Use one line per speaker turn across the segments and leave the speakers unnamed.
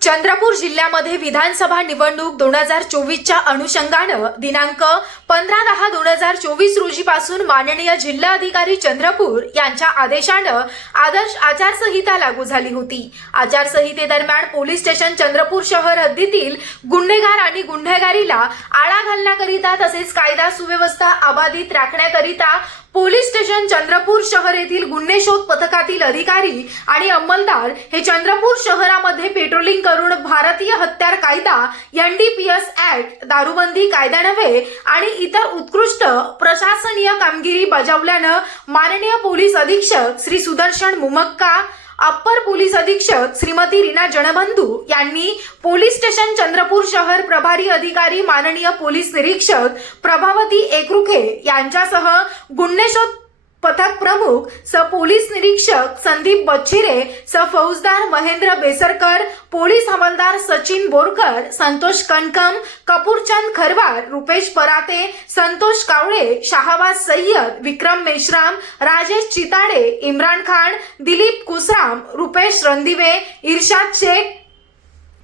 चंद्रपूर जिल्ह्यामध्ये विधानसभा निवडणूक दोन हजार चोवीसच्या अनुषंगानं दिनांक पंधरा दहा दोन हजार चोवीस रोजीपासून माननीय जिल्हा अधिकारी चंद्रपूर यांच्या आदेशानं आदर्श आचारसंहिता लागू झाली होती. आचारसंहितेदरम्यान पोलीस स्टेशन चंद्रपूर शहर हद्दीतील गुन्हेगार आणि गुन्हेगारीला आळा घालण्याकरिता तसेच कायदा सुव्यवस्था अबाधित राखण्याकरिता पोलीस स्टेशन चंद्रपूर शहर येथील गुन्हे शोध पथकातील अधिकारी आणि अंमलदार हे चंद्रपूर शहरामध्ये पेट्रोलिंग करून भारतीय हत्यार कायदा एनडीपीएस ऍक्ट दारूबंदी कायदा नव्हे आणि इतर उत्कृष्ट प्रशासनीय कामगिरी बजावल्यानं माननीय पोलीस अधीक्षक श्री सुदर्शन मुमक्का अप्पर पोलीस अधीक्षक श्रीमती रीना जनबंधू यांनी पोलीस स्टेशन चंद्रपूर शहर प्रभारी अधिकारी माननीय पोलीस निरीक्षक प्रभावती एकरुखे यांच्यासह गुन्हे शोध पथक प्रमुख स पोलीस निरीक्षक संदीप बच्छिरे स फौजदार महेंद्र बेसरकर पोलीस हवालदार सचिन बोरकर संतोष कणकम कपूरचंद खरवार रुपेश पराते संतोष कावळे शाहबाज सय्यद विक्रम मेश्राम राजेश चिताडे इम्रान खान दिलीप कुसराम रुपेश रणदिवे इर्शाद शेख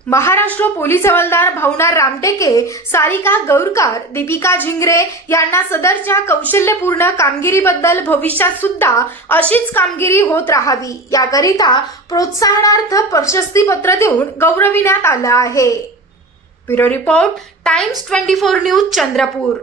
महाराष्ट्र पोलीस हवालदार भावना रामटेके सारिका गौरकर दीपिका झिंगरे यांना सदरच्या कौशल्यपूर्ण कामगिरीबद्दल भविष्यात सुद्धा अशीच कामगिरी होत राहावी याकरिता प्रोत्साहनार्थ प्रशस्तीपत्र देऊन गौरविण्यात आलं आहे. Bureau report times twenty four news Chandrapur.